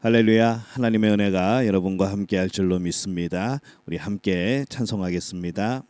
할렐루야. 하나님의 은혜가 여러분과 함께 할 줄로 믿습니다. 우리 함께 찬송하겠습니다.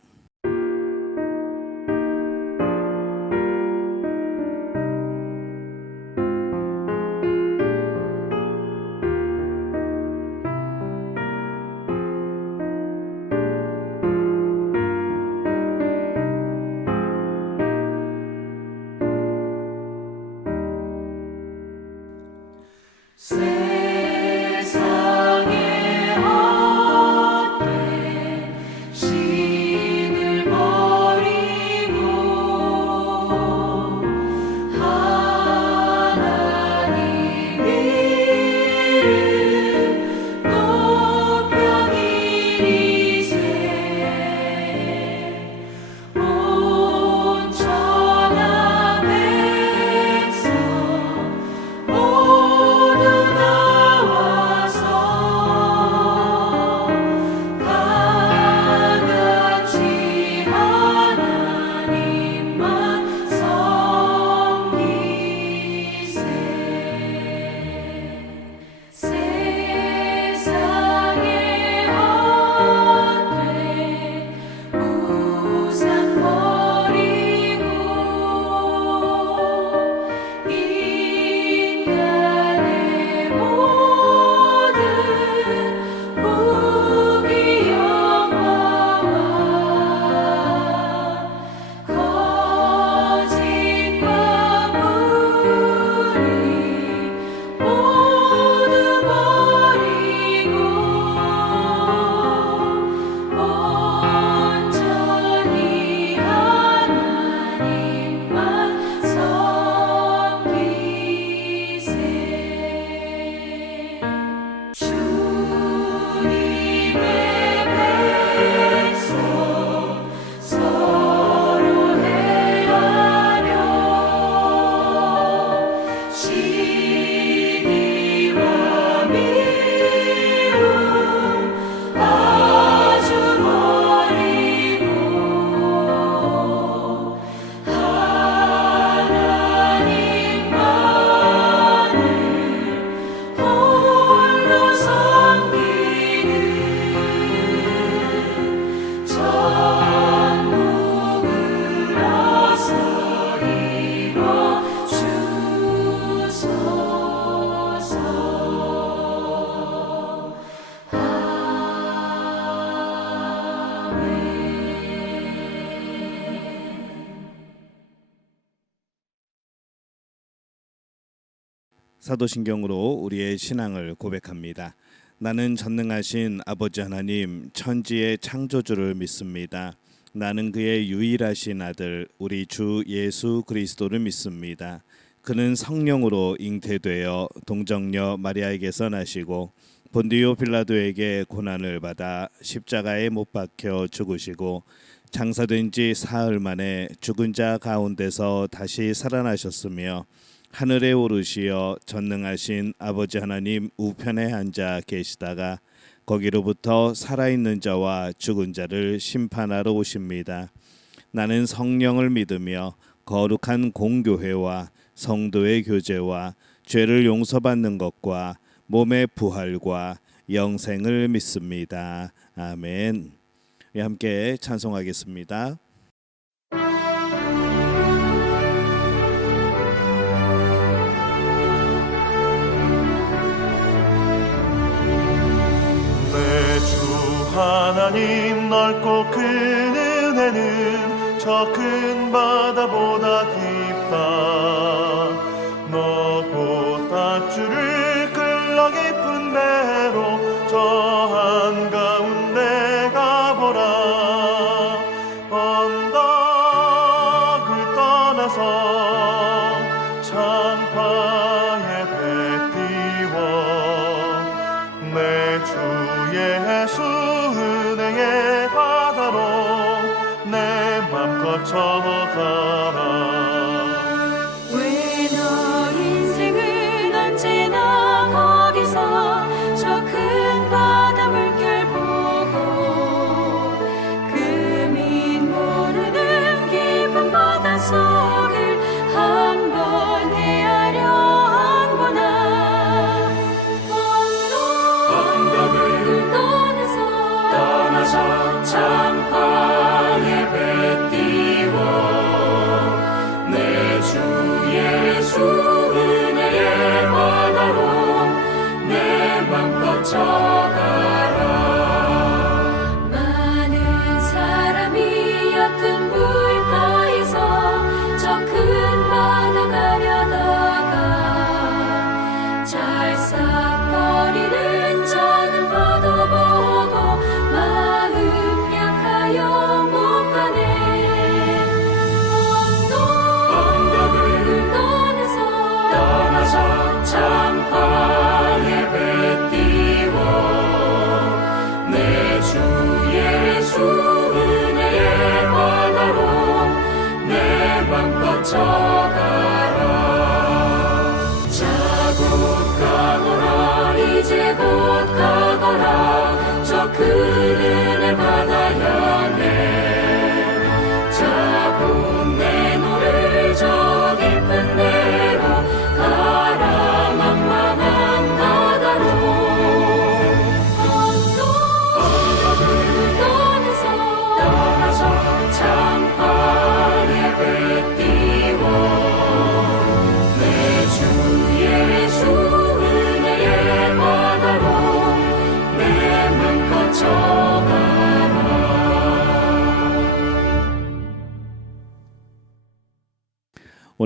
사도신경으로 우리의 신앙을 고백합니다. 나는 전능하신 아버지 하나님 천지의 창조주를 믿습니다. 나는 그의 유일하신 아들 우리 주 예수 그리스도를 믿습니다. 그는 성령으로 잉태되어 동정녀 마리아에게서 나시고 본디오 빌라도에게 고난을 받아 십자가에 못 박혀 죽으시고 장사된 지 사흘 만에 죽은 자 가운데서 다시 살아나셨으며 하늘에 오르시어 전능하신 아버지 하나님 우편에 앉아 계시다가 거기로부터 살아있는 자와 죽은 자를 심판하러 오십니다. 나는 성령을 믿으며 거룩한 공교회와 성도의 교제와 죄를 용서받는 것과 몸의 부활과 영생을 믿습니다. 아멘. 함께 찬송하겠습니다. 하나님 넓고 큰 은혜는 저 큰 바다보다 깊다. 너고 닷줄을 끌러 깊은 배로 저 한가운데 가보라. 언덕을 떠나서 창파에 배 띄워 내 주 예수 은혜의 바다로 내 맘 거쳐가라. 왜 너 인생은 언제나 거기서 저 큰 바다 물결 보고 그 민 모르는 깊은 바다 속을 한번 헤아려 한구나.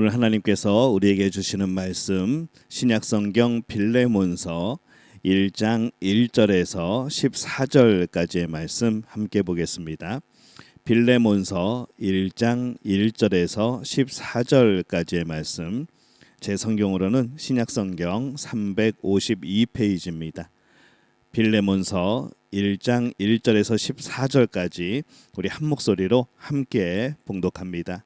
오늘 하나님께서 우리에게 주시는 말씀 신약성경 빌레몬서 1장 1절에서 14절까지의 말씀 함께 보겠습니다. 빌레몬서 1장 1절에서 14절까지의 말씀, 제 성경으로는 신약성경 352페이지입니다. 빌레몬서 1장 1절에서 14절까지 우리 한 목소리로 함께 봉독합니다.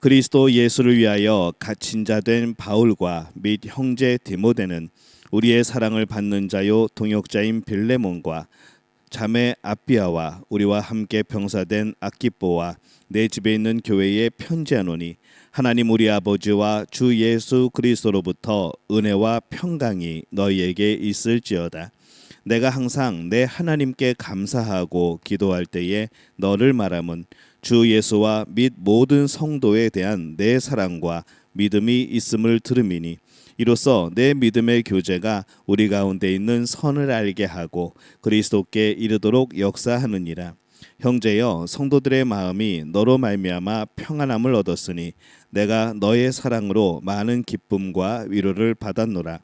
그리스도 예수를 위하여 갇힌 자 된 바울과 및 형제 디모데는 우리의 사랑을 받는 자요 동역자인 빌레몬과 자매 아비아와 우리와 함께 병사된 아키뽀와 내 집에 있는 교회에 편지하노니 하나님 우리 아버지와 주 예수 그리스도로부터 은혜와 평강이 너희에게 있을지어다. 내가 항상 내 하나님께 감사하고 기도할 때에 너를 말함은 주 예수와 및 모든 성도에 대한 내 사랑과 믿음이 있음을 들음이니 이로써 내 믿음의 교제가 우리 가운데 있는 선을 알게 하고 그리스도께 이르도록 역사하느니라. 형제여, 성도들의 마음이 너로 말미암아 평안함을 얻었으니 내가 너의 사랑으로 많은 기쁨과 위로를 받았노라.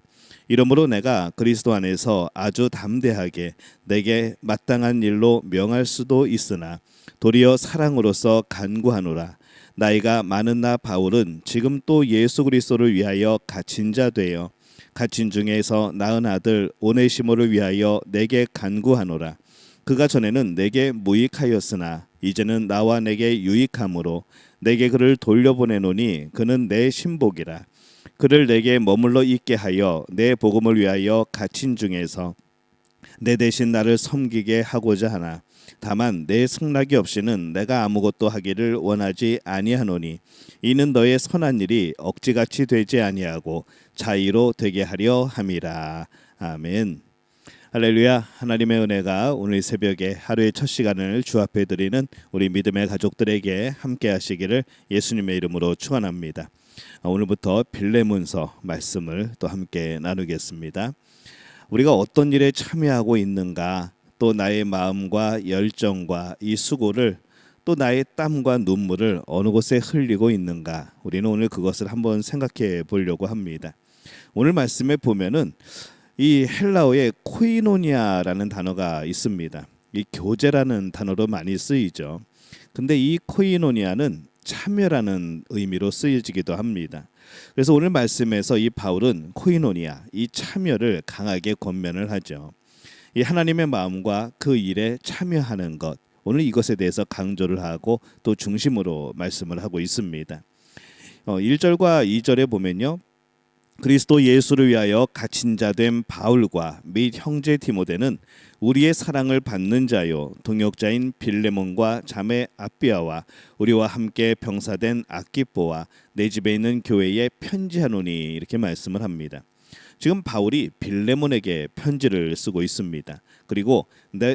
이러므로 내가 그리스도 안에서 아주 담대하게 내게 마땅한 일로 명할 수도 있으나 도리어 사랑으로서 간구하노라. 나이가 많은 나 바울은 지금 또 예수 그리스도를 위하여 갇힌 자 되어 갇힌 중에서 낳은 아들 오네시모를 위하여 내게 간구하노라. 그가 전에는 내게 무익하였으나 이제는 나와 내게 유익함으로 내게 그를 돌려보내노니 그는 내 신복이라. 그를 내게 머물러 있게 하여 내 복음을 위하여 갇힌 중에서 내 대신 나를 섬기게 하고자 하나 다만 내 승낙이 없이는 내가 아무것도 하기를 원하지 아니하노니 이는 너의 선한 일이 억지같이 되지 아니하고 자의로 되게 하려 함이라. 아멘. 할렐루야. 하나님의 은혜가 오늘 새벽에 하루의 첫 시간을 주 앞에 드리는 우리 믿음의 가족들에게 함께 하시기를 예수님의 이름으로 축원합니다. 오늘부터 빌레몬서 말씀을 또 함께 나누겠습니다. 우리가 어떤 일에 참여하고 있는가, 또 나의 마음과 열정과 이 수고를, 또 나의 땀과 눈물을 어느 곳에 흘리고 있는가, 우리는 오늘 그것을 한번 생각해 보려고 합니다. 오늘 말씀에 보면은 이 헬라어에 코이노니아라는 단어가 있습니다. 이 교제라는 단어로 많이 쓰이죠. 근데 이 코이노니아는 참여라는 의미로 쓰여지기도 합니다. 그래서 오늘 말씀에서 이 바울은 코이노니아, 이 참여를 강하게 권면을 하죠. 이 하나님의 마음과 그 일에 참여하는 것, 오늘 이것에 대해서 강조를 하고 또 중심으로 말씀을 하고 있습니다. 1절과 2절에 보면요, 그리스도 예수를 위하여 갇힌 자 된 바울과 및 형제 디모데는 우리의 사랑을 받는 자요 동역자인 빌레몬과 자매 아비아와 우리와 함께 병사된 아키뽀와 내 집에 있는 교회에 편지하노니 이렇게 말씀을 합니다. 지금 바울이 빌레몬에게 편지를 쓰고 있습니다. 그리고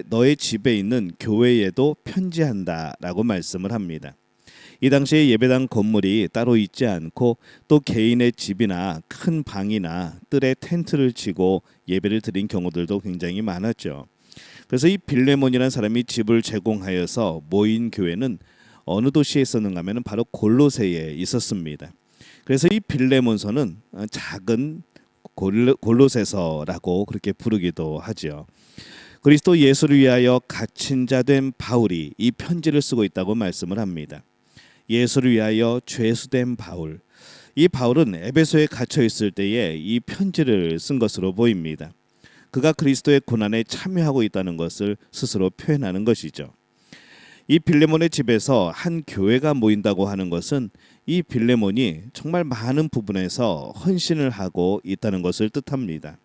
너의 집에 있는 교회에도 편지한다라고 말씀을 합니다. 이 당시에 예배당 건물이 따로 있지 않고 또 개인의 집이나 큰 방이나 뜰에 텐트를 치고 예배를 드린 경우들도 굉장히 많았죠. 그래서 이 빌레몬이라는 사람이 집을 제공하여서 모인 교회는 어느 도시에 있었는가 하면 바로 골로새에 있었습니다. 그래서 이 빌레몬서는 작은 골로새서라고 그렇게 부르기도 하죠. 그리스도 예수를 위하여 갇힌 자 된 바울이 이 편지를 쓰고 있다고 말씀을 합니다. 예수를 위하여 죄수된 바울, 이 바울은 에베소에 갇혀 있을 때에 이 편지를 쓴 것으로 보입니다. 그가 그리스도의 고난에 참여하고 있다는 것을 스스로 표현하는 것이죠. 이 빌레몬의 집에서 한 교회가 모인다고 하는 것은 이 빌레몬이 정말 많은 부분에서 헌신을 하고 있다는 것을 뜻합니다.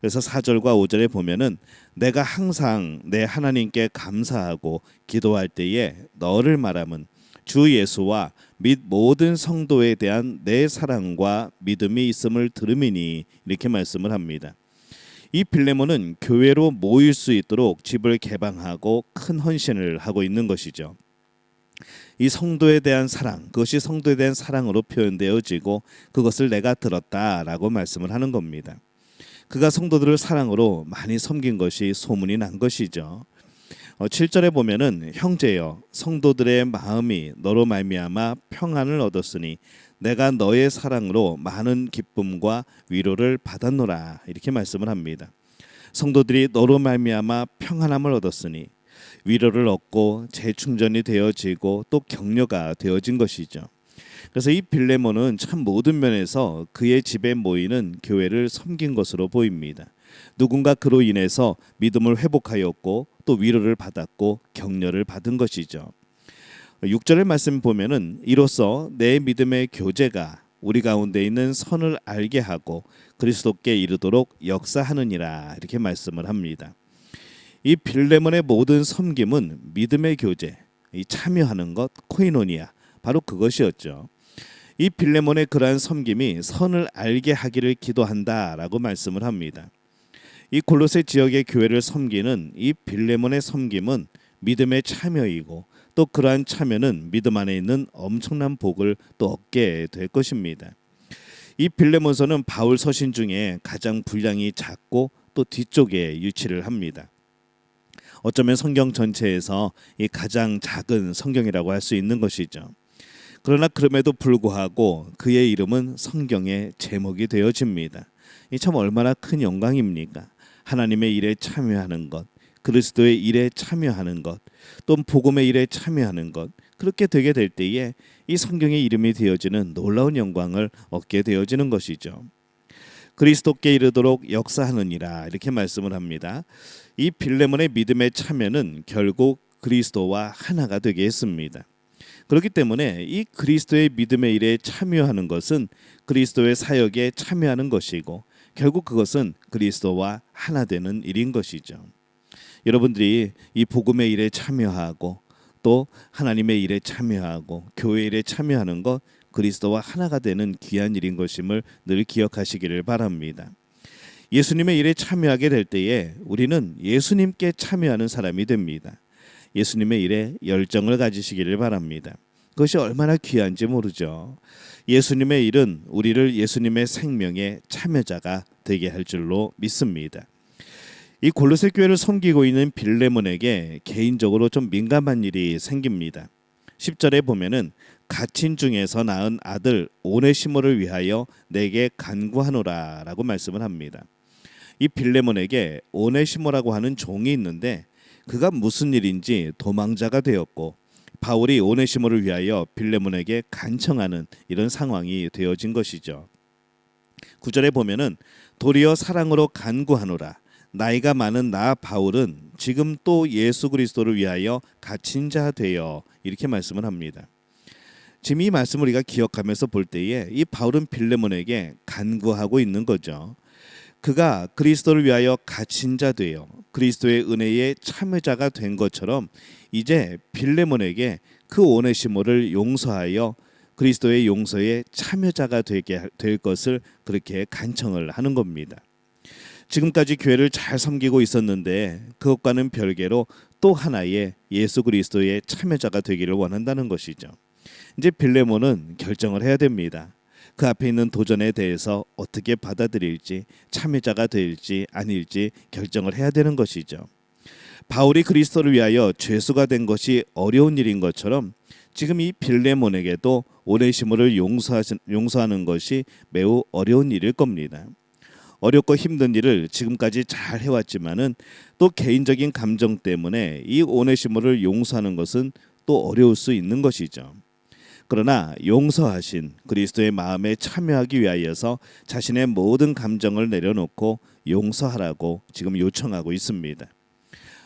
그래서 4절과 5절에 보면은 내가 항상 내 하나님께 감사하고 기도할 때에 너를 말함은 주 예수와 및 모든 성도에 대한 내 사랑과 믿음이 있음을 들음이니 이렇게 말씀을 합니다. 이 빌레몬은 교회로 모일 수 있도록 집을 개방하고 큰 헌신을 하고 있는 것이죠. 이 성도에 대한 사랑, 그것이 성도에 대한 사랑으로 표현되어지고 그것을 내가 들었다라고 말씀을 하는 겁니다. 그가 성도들을 사랑으로 많이 섬긴 것이 소문이 난 것이죠. 7절에 보면은 형제여 성도들의 마음이 너로 말미암아 평안을 얻었으니 내가 너의 사랑으로 많은 기쁨과 위로를 받았노라 이렇게 말씀을 합니다. 성도들이 너로 말미암아 평안함을 얻었으니 위로를 얻고 재충전이 되어지고 또 격려가 되어진 것이죠. 그래서 이 빌레몬은 참 모든 면에서 그의 집에 모이는 교회를 섬긴 것으로 보입니다. 누군가 그로 인해서 믿음을 회복하였고 또 위로를 받았고 격려를 받은 것이죠. 6절의 말씀 보면은 이로써 내 믿음의 교제가 우리 가운데 있는 선을 알게 하고 그리스도께 이르도록 역사하느니라 이렇게 말씀을 합니다. 이 빌레몬의 모든 섬김은 믿음의 교제, 이 참여하는 것, 코이노니아 바로 그것이었죠. 이 빌레몬의 그러한 섬김이 선을 알게 하기를 기도한다라고 말씀을 합니다. 이 골로새 지역의 교회를 섬기는 이 빌레몬의 섬김은 믿음의 참여이고 또 그러한 참여는 믿음 안에 있는 엄청난 복을 또 얻게 될 것입니다. 이 빌레몬서는 바울 서신 중에 가장 분량이 작고 또 뒤쪽에 위치를 합니다. 어쩌면 성경 전체에서 이 가장 작은 성경이라고 할 수 있는 것이죠. 그러나 그럼에도 불구하고 그의 이름은 성경의 제목이 되어집니다. 이 참 얼마나 큰 영광입니까? 하나님의 일에 참여하는 것, 그리스도의 일에 참여하는 것, 또 복음의 일에 참여하는 것, 그렇게 되게 될 때에 이 성경의 이름이 되어지는 놀라운 영광을 얻게 되어지는 것이죠. 그리스도께 이르도록 역사하느니라 이렇게 말씀을 합니다. 이 빌레몬의 믿음의 참여는 결국 그리스도와 하나가 되게 했습니다. 그렇기 때문에 이 그리스도의 믿음의 일에 참여하는 것은 그리스도의 사역에 참여하는 것이고 결국 그것은 그리스도와 하나 되는 일인 것이죠. 여러분들이 이 복음의 일에 참여하고 또 하나님의 일에 참여하고 교회 일에 참여하는 것 그리스도와 하나가 되는 귀한 일인 것임을 늘 기억하시기를 바랍니다. 예수님의 일에 참여하게 될 때에 우리는 예수님께 참여하는 사람이 됩니다. 예수님의 일에 열정을 가지시기를 바랍니다. 그것이 얼마나 귀한지 모르죠. 예수님의 일은 우리를 예수님의 생명의 참여자가 되게 할 줄로 믿습니다. 이 골로새 교회를 섬기고 있는 빌레몬에게 개인적으로 좀 민감한 일이 생깁니다. 10절에 보면은 갇힌 중에서 낳은 아들 오네시모를 위하여 내게 간구하노라 라고 말씀을 합니다. 이 빌레몬에게 오네시모라고 하는 종이 있는데 그가 무슨 일인지 도망자가 되었고 바울이 오네시모를 위하여 빌레몬에게 간청하는 이런 상황이 되어진 것이죠. 9절에 보면은 도리어 사랑으로 간구하노라 나이가 많은 나 바울은 지금 또 예수 그리스도를 위하여 갇힌 자 되어 이렇게 말씀을 합니다. 지금 이 말씀을 우리가 기억하면서 볼 때에 이 바울은 빌레몬에게 간구하고 있는 거죠. 그가 그리스도를 위하여 갇힌 자 되어 그리스도의 은혜의 참여자가 된 것처럼 이제 빌레몬에게 그 오네시모를 용서하여 그리스도의 용서에 참여자가 되게 될 것을 그렇게 간청을 하는 겁니다. 지금까지 교회를 잘 섬기고 있었는데 그것과는 별개로 또 하나의 예수 그리스도의 참여자가 되기를 원한다는 것이죠. 이제 빌레몬은 결정을 해야 됩니다. 그 앞에 있는 도전에 대해서 어떻게 받아들일지 참여자가 될지 아닐지 결정을 해야 되는 것이죠. 바울이 그리스도를 위하여 죄수가 된 것이 어려운 일인 것처럼 지금 이 빌레몬에게도 오네시모를 용서하는 것이 매우 어려운 일일 겁니다. 어렵고 힘든 일을 지금까지 잘 해왔지만은 또 개인적인 감정 때문에 이 오네시모를 용서하는 것은 또 어려울 수 있는 것이죠. 그러나 용서하신 그리스도의 마음에 참여하기 위하여서 자신의 모든 감정을 내려놓고 용서하라고 지금 요청하고 있습니다.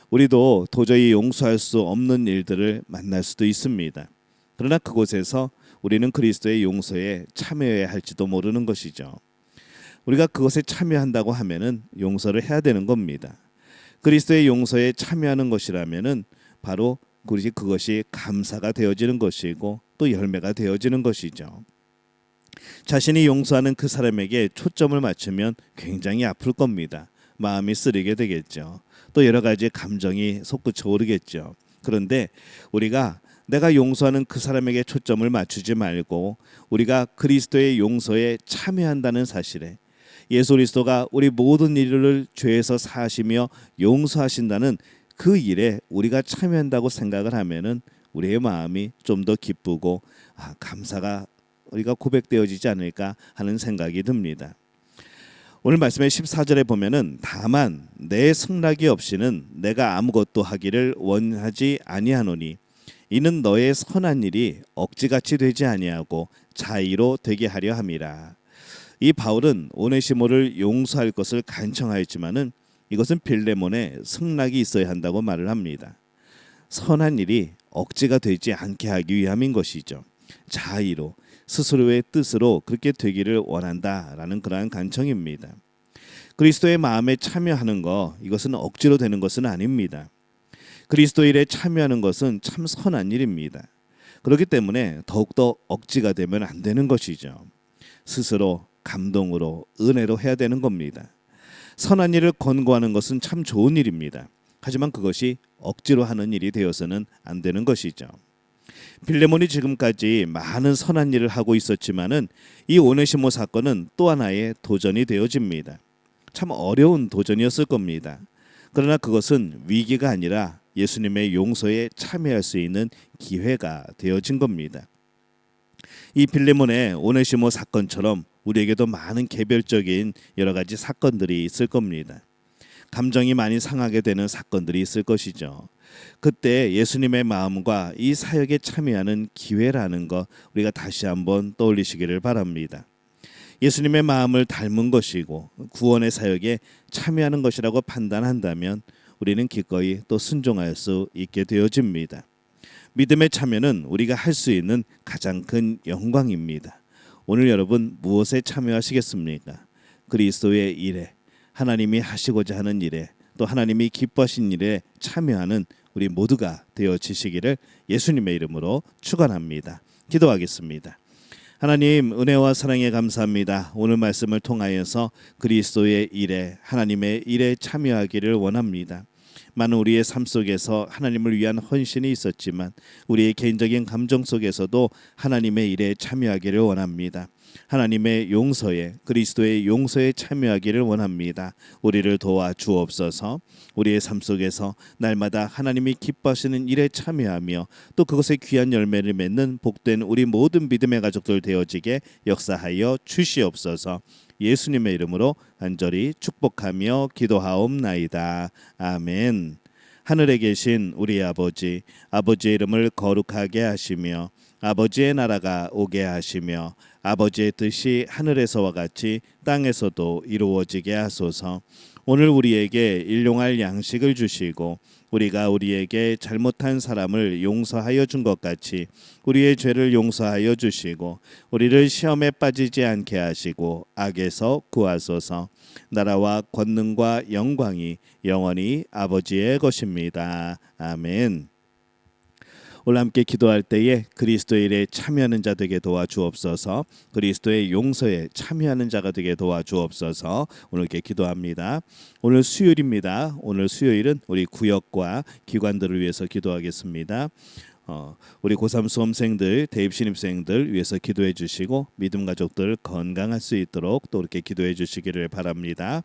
우리도 도저히 용서할 수 없는 일들을 만날 수도 있습니다. 그러나 그곳에서 우리는 그리스도의 용서에 참여해야 할지도 모르는 것이죠. 우리가 그것에 참여한다고 하면은 용서를 해야 되는 겁니다. 그리스도의 용서에 참여하는 것이라면은 바로 그것이 감사가 되어지는 것이고 또 열매가 되어지는 것이죠. 자신이 용서하는 그 사람에게 초점을 맞추면 굉장히 아플 겁니다. 마음이 쓰리게 되겠죠. 또 여러 가지 감정이 솟구쳐 오르겠죠. 그런데 우리가 내가 용서하는 그 사람에게 초점을 맞추지 말고 우리가 그리스도의 용서에 참여한다는 사실에 예수 그리스도가 우리 모든 일을 죄에서 사하시며 용서하신다는 그 일에 우리가 참여한다고 생각을 하면은 우리의 마음이 좀 더 기쁘고 감사가 우리가 고백되어지지 않을까 하는 생각이 듭니다. 오늘 말씀의 14절에 보면은 다만 내 승낙이 없이는 내가 아무것도 하기를 원하지 아니하노니 이는 너의 선한 일이 억지같이 되지 아니하고 자의로 되게 하려 함이라. 이 바울은 오네시모를 용서할 것을 간청하였지만은 이것은 빌레몬의 승낙이 있어야 한다고 말을 합니다. 선한 일이 억지가 되지 않게 하기 위함인 것이죠. 자의로 스스로의 뜻으로 그렇게 되기를 원한다라는 그러한 간청입니다. 그리스도의 마음에 참여하는 것, 이것은 억지로 되는 것은 아닙니다. 그리스도 일에 참여하는 것은 참 선한 일입니다. 그렇기 때문에 더욱더 억지가 되면 안 되는 것이죠. 스스로 감동으로 은혜로 해야 되는 겁니다. 선한 일을 권고하는 것은 참 좋은 일입니다. 하지만 그것이 억지로 하는 일이 되어서는 안 되는 것이죠. 빌레몬이 지금까지 많은 선한 일을 하고 있었지만은 이 오네시모 사건은 또 하나의 도전이 되어집니다. 참 어려운 도전이었을 겁니다. 그러나 그것은 위기가 아니라 예수님의 용서에 참여할 수 있는 기회가 되어진 겁니다. 이 빌레몬의 오네시모 사건처럼 우리에게도 많은 개별적인 여러 가지 사건들이 있을 겁니다. 감정이 많이 상하게 되는 사건들이 있을 것이죠. 그때 예수님의 마음과 이 사역에 참여하는 기회라는 것 우리가 다시 한번 떠올리시기를 바랍니다. 예수님의 마음을 닮은 것이고 구원의 사역에 참여하는 것이라고 판단한다면 우리는 기꺼이 또 순종할 수 있게 되어집니다. 믿음의 참여는 우리가 할 수 있는 가장 큰 영광입니다. 오늘 여러분 무엇에 참여하시겠습니까? 그리스도의 일에, 하나님이 하시고자 하는 일에, 또 하나님이 기뻐하신 일에 참여하는 우리 모두가 되어지시기를 예수님의 이름으로 축원합니다. 기도하겠습니다. 하나님 은혜와 사랑에 감사합니다. 오늘 말씀을 통하여서 그리스도의 일에, 하나님의 일에 참여하기를 원합니다. 많은 우리의 삶 속에서 하나님을 위한 헌신이 있었지만 우리의 개인적인 감정 속에서도 하나님의 일에 참여하기를 원합니다. 하나님의 용서에, 그리스도의 용서에 참여하기를 원합니다. 우리를 도와 주옵소서. 우리의 삶 속에서 날마다 하나님이 기뻐하시는 일에 참여하며 또 그것에 귀한 열매를 맺는 복된 우리 모든 믿음의 가족들 되어지게 역사하여 주시옵소서. 예수님의 이름으로 간절히 축복하며 기도하옵나이다. 아멘. 하늘에 계신 우리 아버지, 아버지의 이름을 거룩하게 하시며 아버지의 나라가 오게 하시며 아버지의 뜻이 하늘에서와 같이 땅에서도 이루어지게 하소서. 오늘 우리에게 일용할 양식을 주시고 우리가 우리에게 잘못한 사람을 용서하여 준 것 같이 우리의 죄를 용서하여 주시고 우리를 시험에 빠지지 않게 하시고 악에서 구하소서. 나라와 권능과 영광이 영원히 아버지의 것입니다. 아멘. 오늘 함께 기도할 때에 그리스도의 일에 참여하는 자 되게 도와주옵소서. 그리스도의 용서에 참여하는 자가 되게 도와주옵소서. 오늘 이렇게 기도합니다. 오늘 수요일입니다. 오늘 수요일은 우리 구역과 기관들을 위해서 기도하겠습니다. 우리 고3 수험생들, 대입 신입생들 위해서 기도해 주시고 믿음 가족들 건강할 수 있도록 또 이렇게 기도해 주시기를 바랍니다.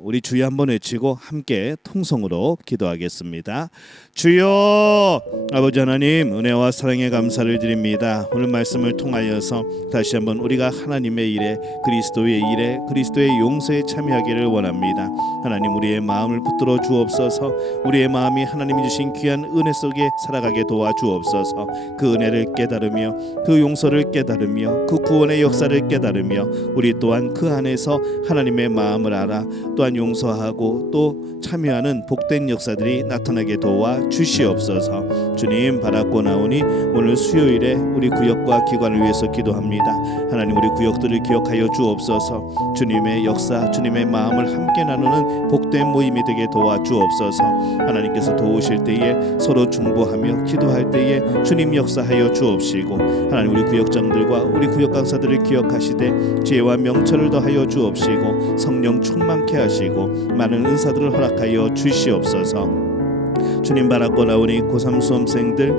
우리 주여 한번 외치고 함께 통성으로 기도하겠습니다. 주여, 아버지 하나님 은혜와 사랑에 감사를 드립니다. 오늘 말씀을 통하여서 다시 한번 우리가 하나님의 일에, 그리스도의 일에, 그리스도의 용서에 참여하기를 원합니다. 하나님 우리의 마음을 붙들어 주옵소서. 우리의 마음이 하나님이 주신 귀한 은혜 속에 살아가게 도와주옵소서. 그 은혜를 깨달으며 그 용서를 깨달으며 그 구원의 역사를 깨달으며 우리 또한 그 안에서 하나님의 마음을 알아 또한 용서하고 또 참여하는 복된 역사들이 나타나게 도와 주시옵소서. 주님 바라고 나오니 오늘 수요일에 우리 구역과 기관을 위해서 기도합니다. 하나님 우리 구역들을 기억하여 주옵소서. 주님의 역사, 주님의 마음을 함께 나누는 복된 모임이 되게 도와 주옵소서. 하나님께서 도우실 때에 서로 중보하며 기도할 때에 주님 역사하여 주옵시고 하나님 우리 구역장들과 우리 구역 강사들을 기억하시되 지혜와 명철을 더하여 주옵시고 성령 충만케 하시고 많은 은사들을 허락하여 주시옵소서. 주님 바라고 나오니 고3 수험생들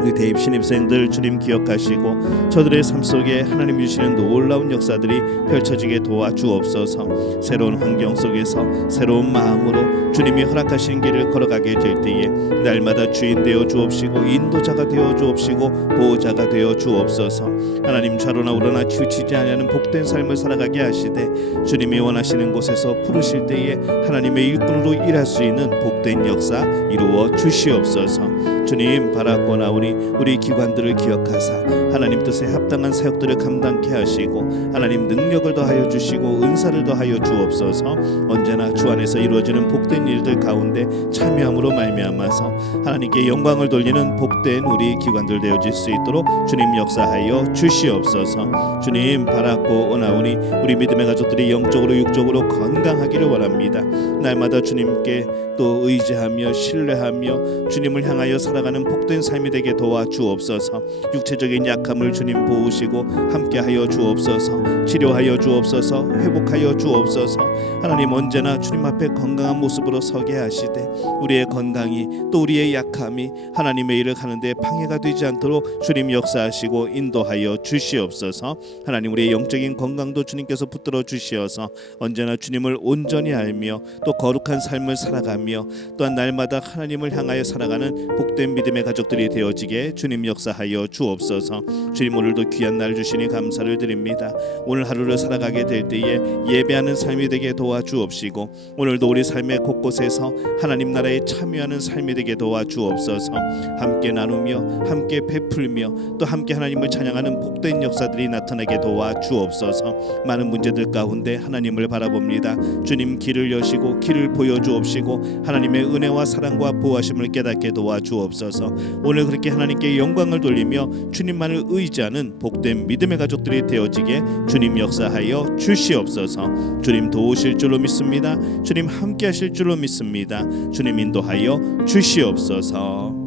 우리 대입 신입생들 주님 기억하시고 저들의 삶 속에 하나님 주시는 놀라운 역사들이 펼쳐지게 도와주옵소서. 새로운 환경 속에서 새로운 마음으로 주님이 허락하신 길을 걸어가게 될 때에 날마다 주인 되어 주옵시고 인도자가 되어 주옵시고 보호자가 되어 주옵소서. 하나님 좌로나 우로나 치우치지 아니하는 복된 삶을 살아가게 하시되 주님이 원하시는 곳에서 부르실 때에 하나님의 일꾼으로 일할 수 있는 복된 역사 이루어 주시옵소서. 주님 바라고나오니 우리 기관들을 기억하사 하나님 뜻에 합당한 사역들을 감당케 하시고 하나님 능력을 더하여 주시고 은사를 더하여 주옵소서. 언제나 주 안에서 이루어지는 복된 일들 가운데 참여함으로 말미암아서 하나님께 영광을 돌리는 복된 우리 기관들 되어질 수 있도록 주님 역사하여 주시옵소서. 주님 바라고 오나오니 우리 믿음의 가족들이 영적으로 육적으로 건강하기를 원합니다. 날마다 주님께 또 의지하며 신뢰하며 주님을 향하여 살아가는 복된 삶이 되게 도와주옵소서. 육체적인 약함을 주님 보우시고 함께하여 주옵소서. 치료하여 주옵소서. 회복하여 주옵소서. 하나님 언제나 주님 앞에 건강한 모습으로 서게 하시되 우리의 건강이 또 우리의 약함이 하나님의 일을 하는데 방해가 되지 않도록 주님 역사하시고 인도하여 주시옵소서. 하나님 우리의 영적인 건강도 주님께서 붙들어 주시어서 언제나 주님을 온전히 알며 또 거룩한 삶을 살아가며 또한 날마다 하나님을 향하여 살아가는 복된 믿음의 가족들이 되어지게 주님 역사하여 주옵소서. 주님 오늘도 귀한 날 주시니 감사를 드립니다. 오늘 하루를 살아가게 될 때에 예배하는 삶이 되게 도와주옵시고 오늘도 우리 삶의 곳곳에서 하나님 나라에 참여하는 삶이 되게 도와주옵소서. 함께 나누며 함께 베풀며 또 함께 하나님을 찬양하는 복된 역사들이 나타나게 도와주옵소서. 많은 문제들 가운데 하나님을 바라봅니다. 주님 길을 여시고 길을 보여주옵시고 하나님의 은혜와 사랑과 보호하심을 깨닫게 도와주옵소서. 오늘 그렇게 하나님께 영광을 돌리며 주님만을 의지하는 복된 믿음의 가족들이 되어지게 주님 역사하여 주시옵소서. 주님 도우실 줄로 믿습니다. 주님 함께 하실 줄로 믿습니다. 주님 인도하여 주시옵소서.